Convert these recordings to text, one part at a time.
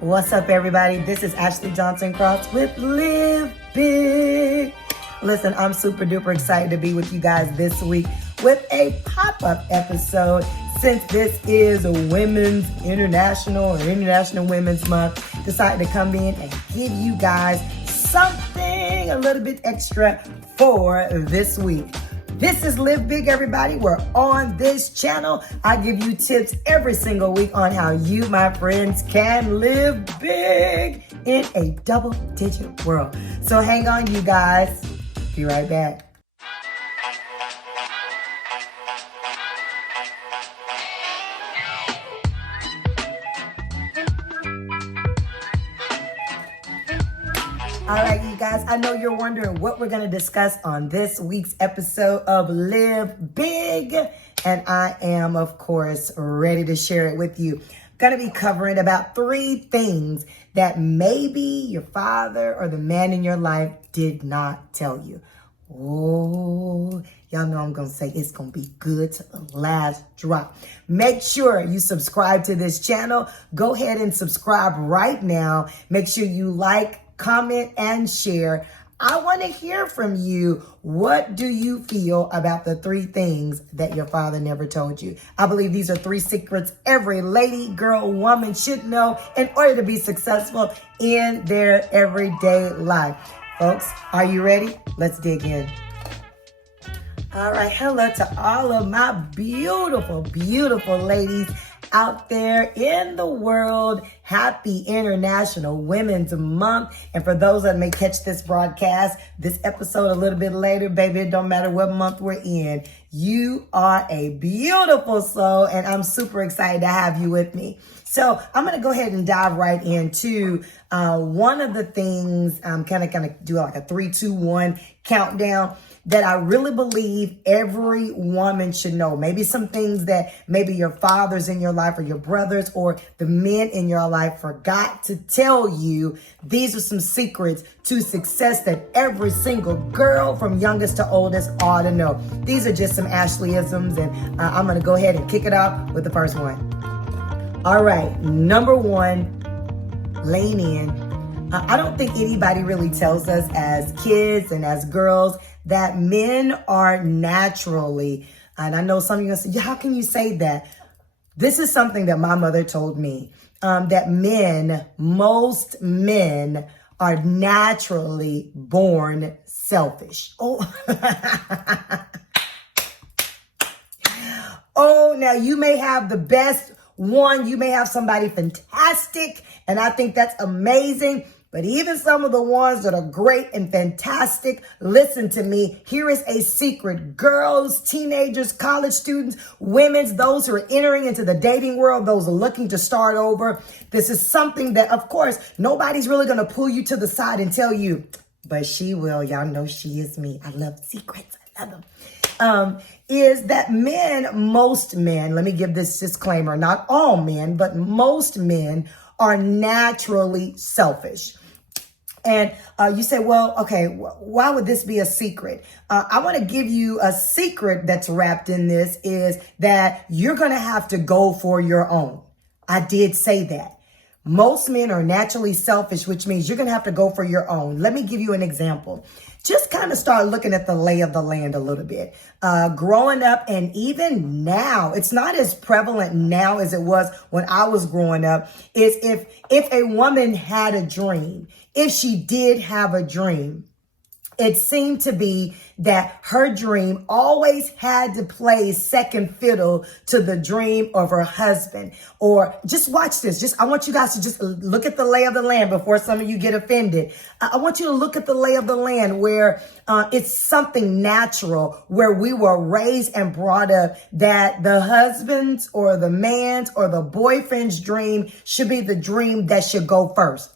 What's up, everybody? This is Ashley Johnson Cross with Live Big. Listen, I'm super duper excited to be with you guys this week with a pop-up episode since this is a International Women's Month. Decided to come in and give you guys something a little bit extra for this week. This is Live Big, everybody. We're on this channel. I give you tips every single week on how you, my friends, can live big in a double-digit world. So hang on, you guys. Be right back. All right, you guys, I know you're wondering what we're going to discuss on this week's episode of Live Big. And I am, of course, ready to share it with you. Going to be covering about 3 things that maybe your father or the man in your life did not tell you. Oh, y'all know I'm going to say it's going to be good to the last drop. Make sure you subscribe to this channel. Go ahead and subscribe right now. Make sure you like, comment, and share. I want to hear from you. What do you feel about the 3 things that your father never told you? I believe these are 3 secrets every lady, girl, woman should know in order to be successful in their everyday life. Folks, are you ready? Let's dig in. All right, hello to all of my beautiful, beautiful ladies out there in the world. Happy International Women's Month. And for those that may catch this broadcast, this episode a little bit later, baby, it don't matter what month we're in. You are a beautiful soul, and I'm super excited to have you with me. So I'm going to go ahead and dive right into one of the things, kind of do like a 3, 2, 1 countdown that I really believe every woman should know. Maybe some things that maybe your fathers in your life or your brothers or the men in your life forgot to tell you. These are some secrets to success that every single girl from youngest to oldest ought to know. These are just some Ashleyisms, and I'm going to go ahead and kick it off with the first one. All right, number 1, lean in. I don't think anybody really tells us as kids and as girls that men are naturally, and I know some of you are going to say, how can you say that? This is something that my mother told me, that most men are naturally born selfish. Oh, oh, now you may have the best one, you may have somebody fantastic, and I think that's amazing. But even some of the ones that are great and fantastic, listen to me. Here is a secret. Girls, teenagers, college students, women, those who are entering into the dating world, those who are looking to start over. This is something that, of course, nobody's really going to pull you to the side and tell you, but she will. Y'all know she is me. I love secrets. I love them. Is that most men, let me give this disclaimer, not all men, but most men are naturally selfish. And you say, well, okay, why would this be a secret? I want to give you a secret that's wrapped in this is that you're going to have to go for your own. I did say that. Most men are naturally selfish, which means you're going to have to go for your own. Let me give you an example. Just kind of start looking at the lay of the land a little bit. Growing up, and even now, it's not as prevalent now as it was when I was growing up, is if a woman had a dream, if she did have a dream, it seemed to be that her dream always had to play second fiddle to the dream of her husband. Or just watch this. I want you guys to just look at the lay of the land before some of you get offended. I want you to look at the lay of the land where it's something natural, where we were raised and brought up that the husband's or the man's or the boyfriend's dream should be the dream that should go first.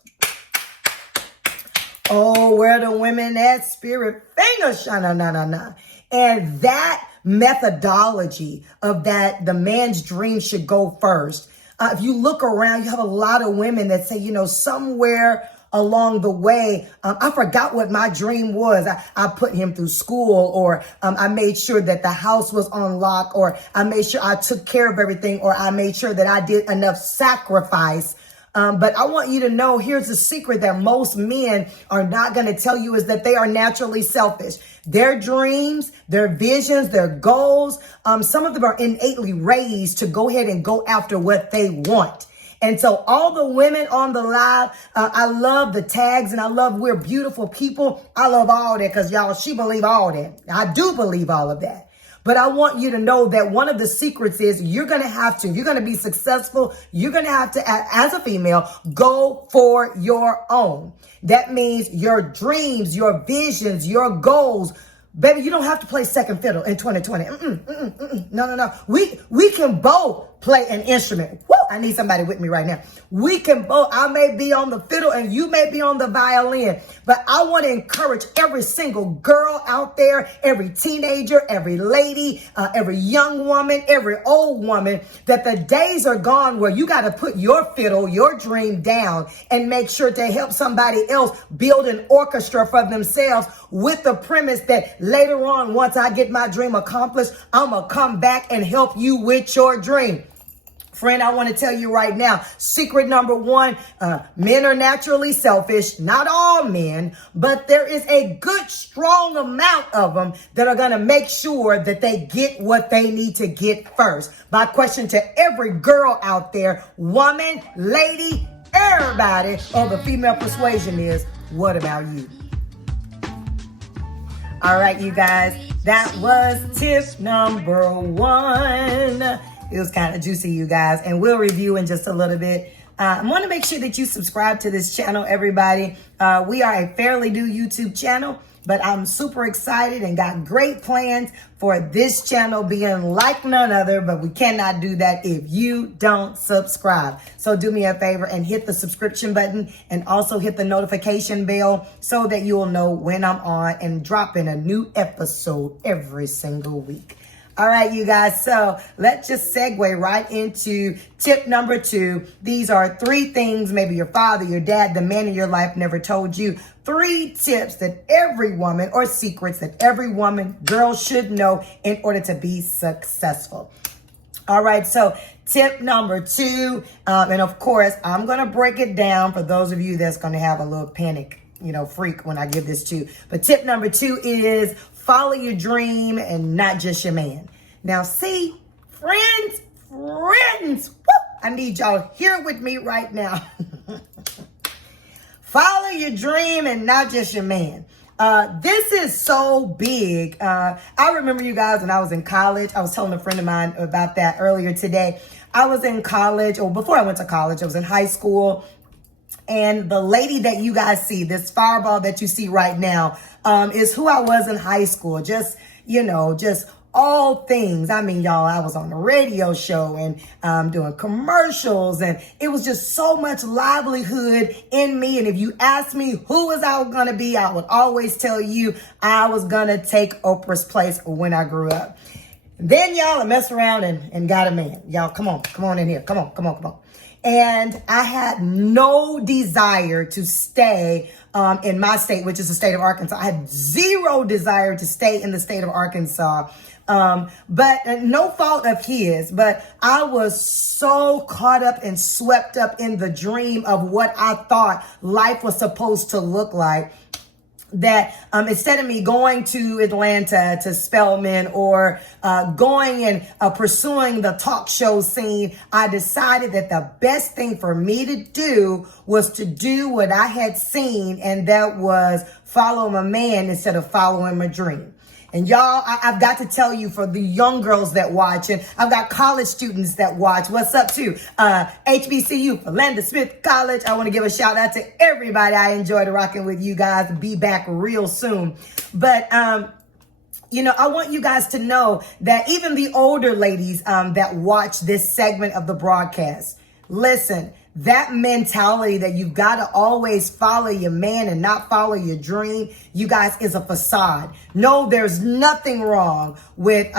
Oh, where the women at? Spirit finger shine, na. And that methodology of that the man's dream should go first. If you look around, you have a lot of women that say, somewhere along the way, I forgot what my dream was. I put him through school, or I made sure that the house was on lock, or I made sure I took care of everything, or I made sure that I did enough sacrifice But I want you to know, here's the secret that most men are not going to tell you, is that they are naturally selfish. Their dreams, their visions, their goals, some of them are innately raised to go ahead and go after what they want. And so all the women on the live, I love the tags and I love we're beautiful people. I love all that because y'all, she believe all that. I do believe all of that. But I want you to know that one of the secrets is you're going to be successful. You're going to have to, as a female, go for your own. That means your dreams, your visions, your goals. Baby, you don't have to play second fiddle in 2020. No. We can both play an instrument. Woo! I need somebody with me right now. We can both. I may be on the fiddle and you may be on the violin. But I want to encourage every single girl out there, every teenager, every lady, every young woman, every old woman, that the days are gone where you got to put your fiddle, your dream down and make sure to help somebody else build an orchestra for themselves with the premise that later on, once I get my dream accomplished, I'm going to come back and help you with your dream. Friend, I want to tell you right now, secret number one, men are naturally selfish. Not all men, but there is a good, strong amount of them that are going to make sure that they get what they need to get first. My question to every girl out there, woman, lady, everybody of the female persuasion is, what about you? All right, you guys, that was tip number one. It was kind of juicy, you guys, and we'll review in just a little bit. I want to make sure that you subscribe to this channel, everybody. We are a fairly new YouTube channel, but I'm super excited and got great plans for this channel being like none other, but we cannot do that if you don't subscribe. So do me a favor and hit the subscription button and also hit the notification bell so that you'll know when I'm on and dropping a new episode every single week. All right, you guys, so let's just segue right into tip number two. These are 3 things maybe your father, your dad, the man in your life never told you. 3 tips that every woman, or secrets that every woman, girl should know in order to be successful. All right, so tip number 2, and of course, I'm going to break it down for those of you that's going to have a little panic, freak when I give this to you. But tip number 2 is follow your dream and not just your man. Now, see, friends, woo, I need y'all here with me right now. Follow your dream and not just your man. This is so big. I remember, you guys, when I was in college, I was telling a friend of mine about that earlier today. I was in college, or before I went to college, I was in high school. And the lady that you guys see, this fireball that you see right now, is who I was in high school. Just all things. I mean, y'all, I was on the radio show and doing commercials, and it was just so much livelihood in me. And if you ask me who was I going to be, I would always tell you I was going to take Oprah's place when I grew up. Then y'all, I messed around and got a man. Y'all, come on in here. Come on. And I had no desire to stay in my state, which is the state of Arkansas. I had zero desire to stay in the state of Arkansas. But no fault of his, but I was so caught up and swept up in the dream of what I thought life was supposed to look like, that instead of me going to Atlanta to Spelman or going and pursuing the talk show scene, I decided that the best thing for me to do was to do what I had seen, and that was follow my man instead of following my dream. And y'all, I've got to tell you, for the young girls that watch, and I've got college students that watch, what's up to HBCU, Philander Smith College. I want to give a shout out to everybody. I enjoyed rocking with you guys. Be back real soon. But, I want you guys to know that even the older ladies that watch this segment of the broadcast, listen, that mentality that you've got to always follow your man and not follow your dream, you guys, is a facade. No, there's nothing wrong with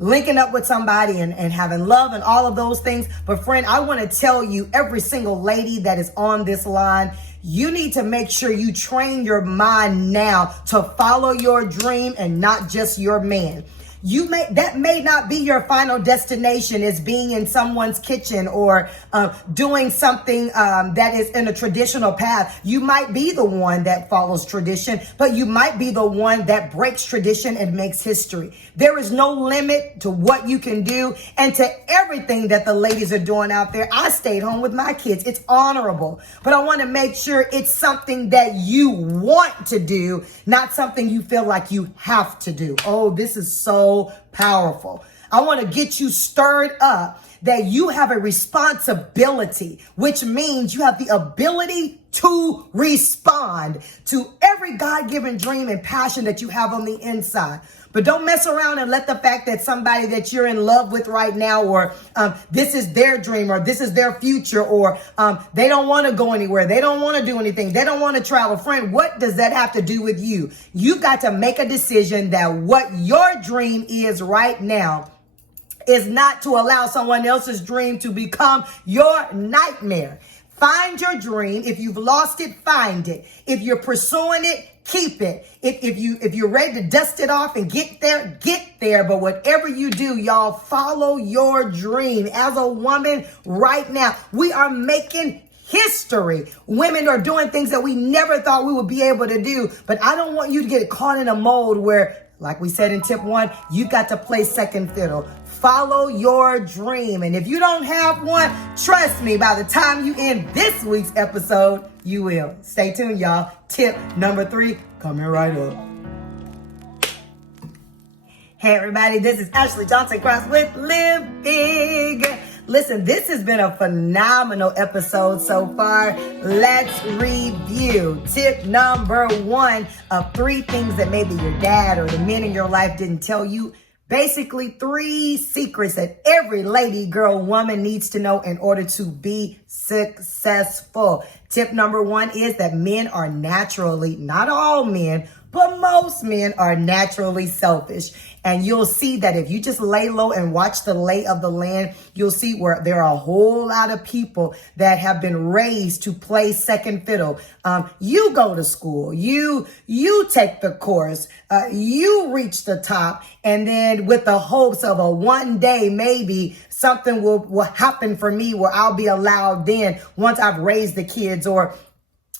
linking up with somebody and having love and all of those things. But friend, I want to tell you, every single lady that is on this line, you need to make sure you train your mind now to follow your dream and not just your man. That may not be your final destination, is being in someone's kitchen or doing something that is in a traditional path. You might be the one that follows tradition, but you might be the one that breaks tradition and makes history. There is no limit to what you can do and to everything that the ladies are doing out there. I stayed home with my kids. It's honorable, but I want to make sure it's something that you want to do, not something you feel like you have to do. Oh, this is so powerful. I want to get you stirred up that you have a responsibility, which means you have the ability to respond to every God-given dream and passion that you have on the inside. But don't mess around and let the fact that somebody that you're in love with right now, or this is their dream, or this is their future, or they don't want to go anywhere, they don't want to do anything, they don't want to travel. Friend, what does that have to do with you? You've got to make a decision that what your dream is right now is not to allow someone else's dream to become your nightmare. Find your dream. If you've lost it, find it. If you're pursuing it, keep it. If you're ready to dust it off and get there. But whatever you do, y'all, follow your dream. As a woman right now, we are making history. Women are doing things that we never thought we would be able to do. But I don't want you to get caught in a mold where, like we said in tip 1, you got to play second fiddle. Follow your dream. And if you don't have one, trust me, by the time you end this week's episode, you will. Stay tuned, y'all. Tip number 3 coming right up. Hey, everybody, this is Ashley Johnson Cross with Live Big. Listen, this has been a phenomenal episode so far. Let's review. Tip number 1 of 3 things that maybe your dad or the men in your life didn't tell you. Basically, 3 secrets that every lady, girl, woman needs to know in order to be successful. Tip number 1 is that men are naturally, not all men, but most men are naturally selfish. And you'll see that if you just lay low and watch the lay of the land, you'll see where there are a whole lot of people that have been raised to play second fiddle. You go to school, you take the course, you reach the top, and then with the hopes of a one day, maybe something will happen for me where I'll be allowed then once I've raised the kids, or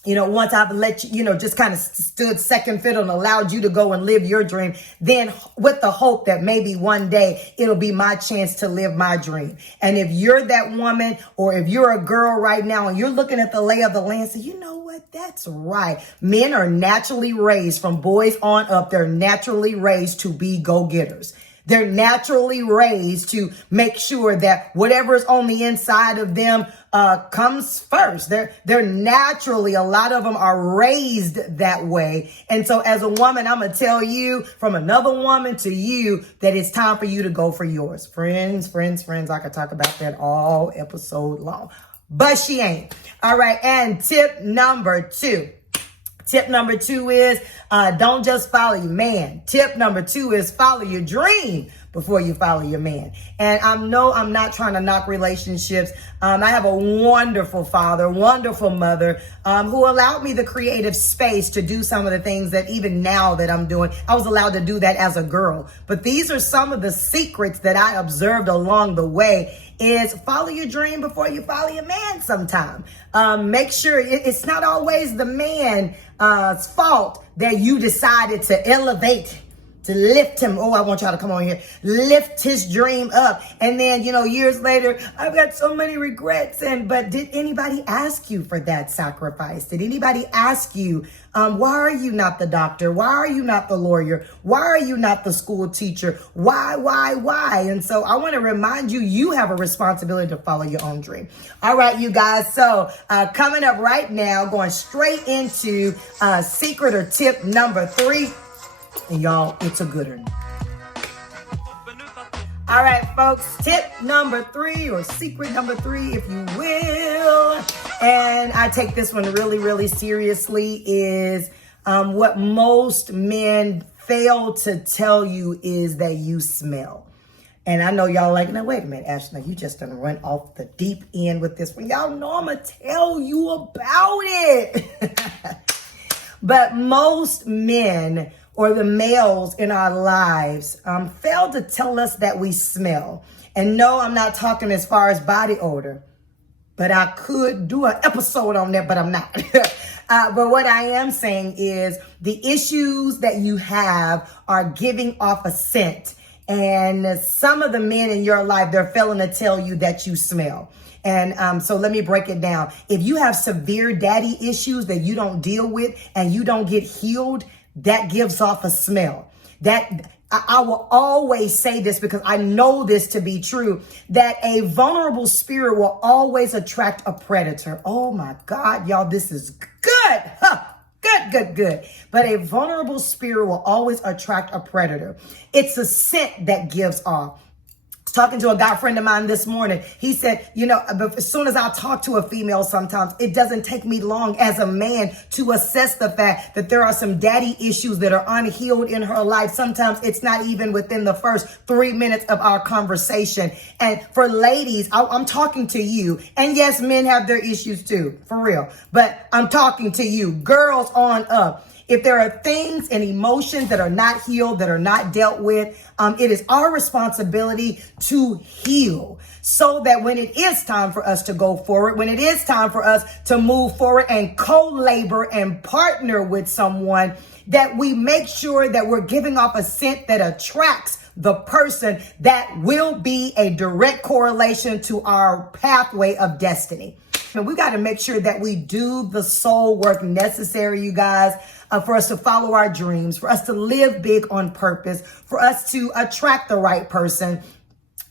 once I've let you, just kind of stood second fiddle and allowed you to go and live your dream, then with the hope that maybe one day it'll be my chance to live my dream. And if you're that woman, or if you're a girl right now and you're looking at the lay of the land, say, you know what, that's right. Men are naturally raised, from boys on up, they're naturally raised to be go-getters. They're naturally raised to make sure that whatever's on the inside of them comes first. They're naturally, a lot of them are raised that way. And so as a woman, I'm going to tell you, from another woman to you, that it's time for you to go for yours. Friends. I could talk about that all episode long, but she ain't. All right. And tip number 2. Tip number 2 is don't just follow your man. Tip number 2 is follow your dream before you follow your man. And I'm not trying to knock relationships. I have a wonderful father, wonderful mother, who allowed me the creative space to do some of the things that even now that I'm doing, I was allowed to do that as a girl. But these are some of the secrets that I observed along the way. Is follow your dream before you follow your man sometime. Make sure it's not always the man's fault that you decided to elevate, to lift him. Oh, I want y'all to come on here. Lift his dream up. And then, years later, I've got so many regrets. But did anybody ask you for that sacrifice? Did anybody ask you, why are you not the doctor? Why are you not the lawyer? Why are you not the school teacher? Why? And so I want to remind you, you have a responsibility to follow your own dream. All right, you guys. So coming up right now, going straight into secret or tip number 3. And y'all, it's a good one. All right, folks, tip number 3, or secret number 3, if you will, and I take this one really, really seriously, is what most men fail to tell you is that you smell. And I know y'all like, now wait a minute, Ashley, you just done run off the deep end with this one. Y'all know I'm going to tell you about it. But most men or the males in our lives fail to tell us that we smell. And no, I'm not talking as far as body odor, but I could do an episode on that, but I'm not. But what I am saying is the issues that you have are giving off a scent. And some of the men in your life, they're failing to tell you that you smell. And so let me break it down. If you have severe daddy issues that you don't deal with and you don't get healed, that gives off a smell. That I will always say this because I know this to be true, that a vulnerable spirit will always attract a predator. Oh my God, y'all, this is good. Huh. Good. But a vulnerable spirit will always attract a predator. It's a scent that gives off. Talking to a guy friend of mine this morning, he said, as soon as I talk to a female sometimes, it doesn't take me long as a man to assess the fact that there are some daddy issues that are unhealed in her life. Sometimes it's not even within the first 3 minutes of our conversation. And for ladies, I'm talking to you. And yes, men have their issues too, for real. But I'm talking to you, girls on up. If there are things and emotions that are not healed, that are not dealt with, it is our responsibility to heal so that when it is time for us to go forward, when it is time for us to move forward and co-labor and partner with someone, that we make sure that we're giving off a scent that attracts the person that will be a direct correlation to our pathway of destiny. And we got to make sure that we do the soul work necessary, you guys, for us to follow our dreams, for us to live big on purpose, for us to attract the right person,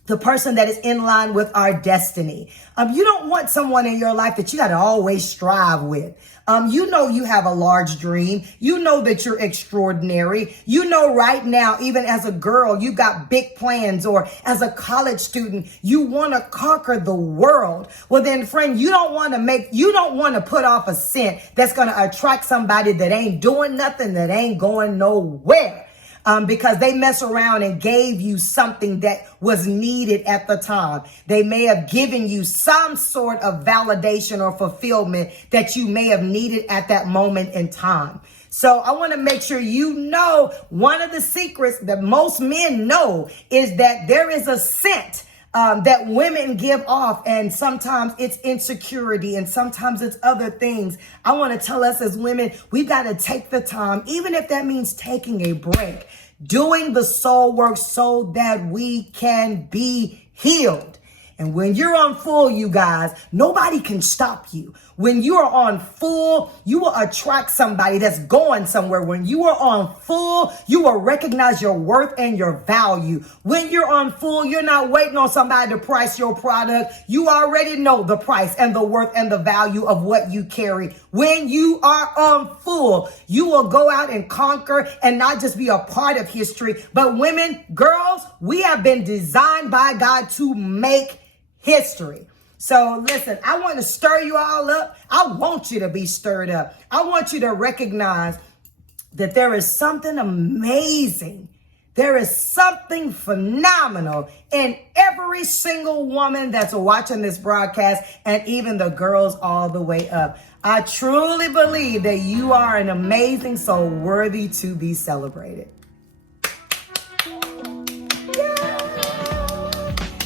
the person that is in line with our destiny. You don't want someone in your life that you got to always strive with. You have a large dream. You know that you're extraordinary. You know right now, even as a girl, you got big plans, or as a college student, you want to conquer the world. Well, then, friend, you don't want to put off a scent that's going to attract somebody that ain't doing nothing, that ain't going nowhere. Because they mess around and gave you something that was needed at the time. They may have given you some sort of validation or fulfillment that you may have needed at that moment in time. So I want to make sure you know one of the secrets that most men know is that there is a scent that women give off, and sometimes it's insecurity and sometimes it's other things. I want to tell us as women, we've got to take the time, even if that means taking a break, doing the soul work so that we can be healed. And when you're on full, you guys, nobody can stop you. When you are on full, you will attract somebody that's going somewhere. When you are on full, you will recognize your worth and your value. When you're on full, you're not waiting on somebody to price your product. You already know the price and the worth and the value of what you carry. When you are on full, you will go out and conquer and not just be a part of history. But women, girls, we have been designed by God to make history. So listen, I want to stir you all up. I want you to be stirred up. I want you to recognize that there is something amazing. There is something phenomenal in every single woman that's watching this broadcast, and even the girls all the way up. I truly believe that you are an amazing soul worthy to be celebrated.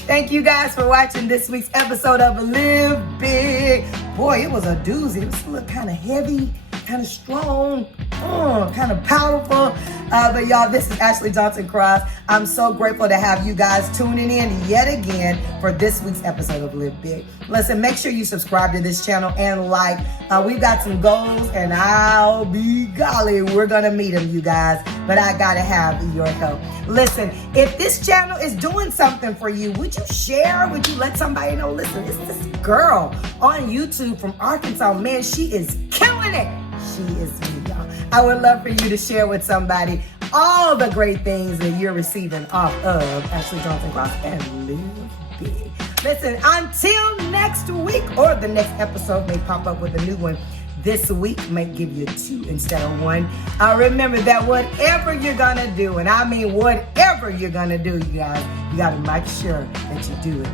Thank you guys for watching this week's episode of Live Big. Boy, it was a doozy. It was a little kind of heavy, kind of strong, kind of powerful. But y'all, this is Ashley Johnson-Cross. I'm so grateful to have you guys tuning in yet again for this week's episode of Live Big. Listen, make sure you subscribe to this channel and like. We've got some goals, and I'll be golly, we're going to meet them, you guys. But I got to have your help. Listen, if this channel is doing something for you, would you share? Would you let somebody know? Listen, it's this girl on YouTube from Arkansas. Man, she is killing it. She is me, y'all. I would love for you to share with somebody all the great things that you're receiving off of Ashley Johnson-Cross and Live Big. Listen, until next week, or the next episode may pop up with a new one. This week may give you 2 instead of 1. Remember that whatever you're gonna do, and I mean whatever you're gonna do, you guys, you gotta make sure that you do it